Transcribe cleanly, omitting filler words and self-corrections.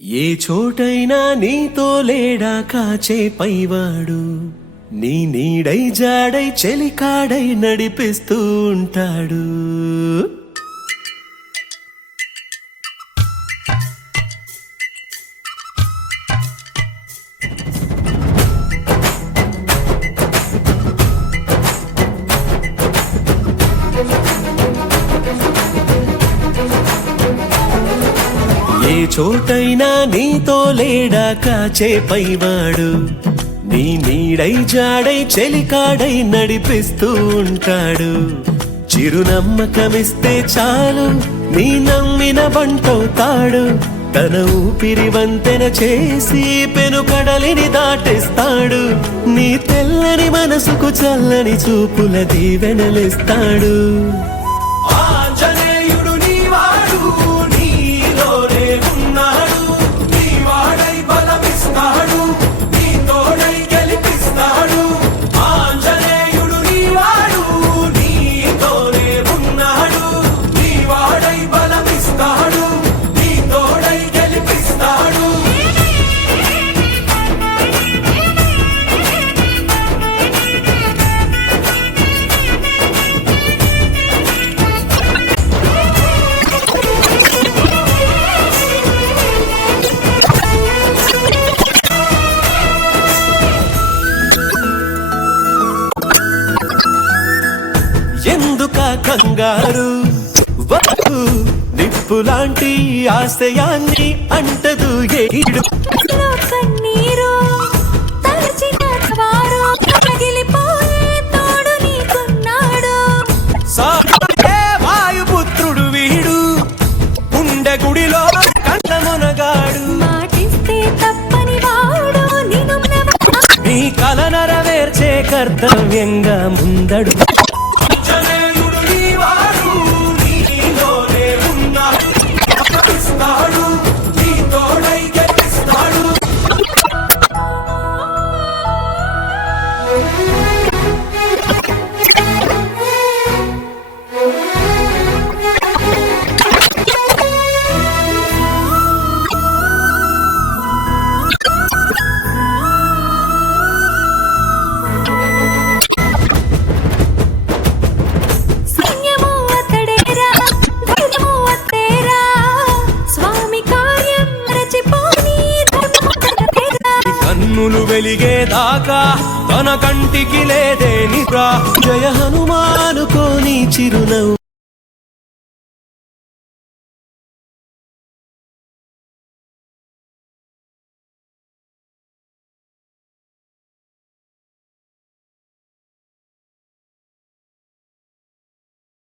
ఏ చోటైనా నీతో లేడా కాచే పైవాడు, నీ నీడై జాడై చెలికాడై నడిపిస్తూ ఉంటాడు. ఏ చోటైనా నీతో లేడా కాచే పైవాడు, నీ నీడై జాడై చెలికాడై నడిపిస్తూ ఉంటాడు. చిరునమ్మకమిస్తే చాలు నీ నమ్మిన బంటవుతాడు. తన ఊపిరి వంతెన చేసి పెనుకడలిని దాటేస్తాడు. నీ తెల్లని మనసుకు చల్లని చూపుల దీవెనలిస్తాడు. ఎందుక కంగారు వరకు నిప్పులాంటి ఆశయాన్ని అంటదు ఏడు కన్నీరు వాయుపుత్రుడు వీడు ఉండే గుడిలో కంట మునగాడు. మాటిస్తే తప్పని వాడు నీ కల నెరవేర్చే కర్తవ్యంగా ముందడు. కన్నులు వెలిగేదాకా తన కంటికి లేదే నిద్ర. జయ హనుమానుకోని చిరునవ్వు